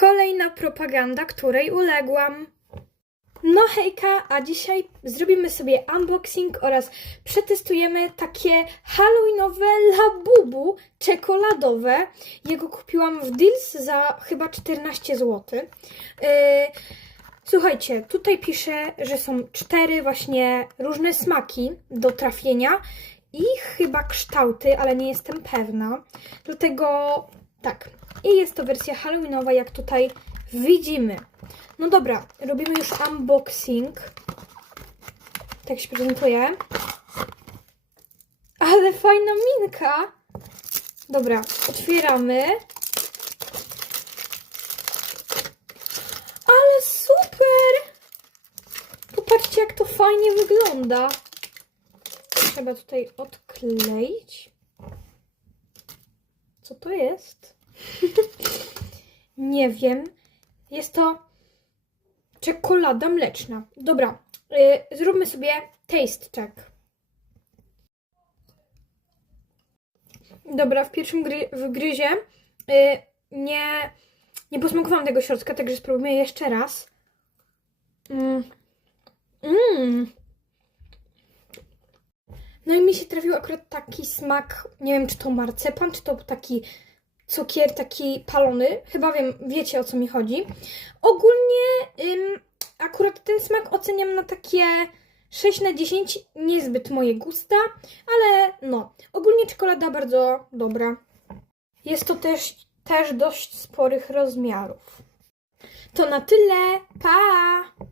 Kolejna propaganda, której uległam. No hejka, a dzisiaj zrobimy sobie unboxing oraz przetestujemy takie halloweenowe labubu czekoladowe. Jego kupiłam w Deals za chyba 14 zł. Yy, słuchajcie, tutaj pisze, że są cztery właśnie różne smaki do trafienia i chyba kształty, ale nie jestem pewna. Dlatego tak. I jest to wersja halloweenowa, jak tutaj widzimy. No dobra, robimy już unboxing. Tak się prezentuje. Ale fajna minka. Dobra, otwieramy. Ale super! Popatrzcie, jak to fajnie wygląda. Trzeba tutaj odkleić. Co to jest? Nie wiem. Jest to czekolada mleczna. Dobra, y, zróbmy sobie taste check. Dobra, w pierwszym gry, w gryzie y, nie, nie posmakowałam tego środka, także spróbujmy jeszcze raz. Mm. Mm. No i mi się trafił akurat taki smak, nie wiem czy to marcepan, czy to taki cukier taki palony. Chyba wiem, wiecie o co mi chodzi. Ogólnie ym, akurat ten smak oceniam na takie 6 na 10, niezbyt moje gusta, ale no, ogólnie czekolada bardzo dobra. Jest to też, też dość sporych rozmiarów. To na tyle, pa!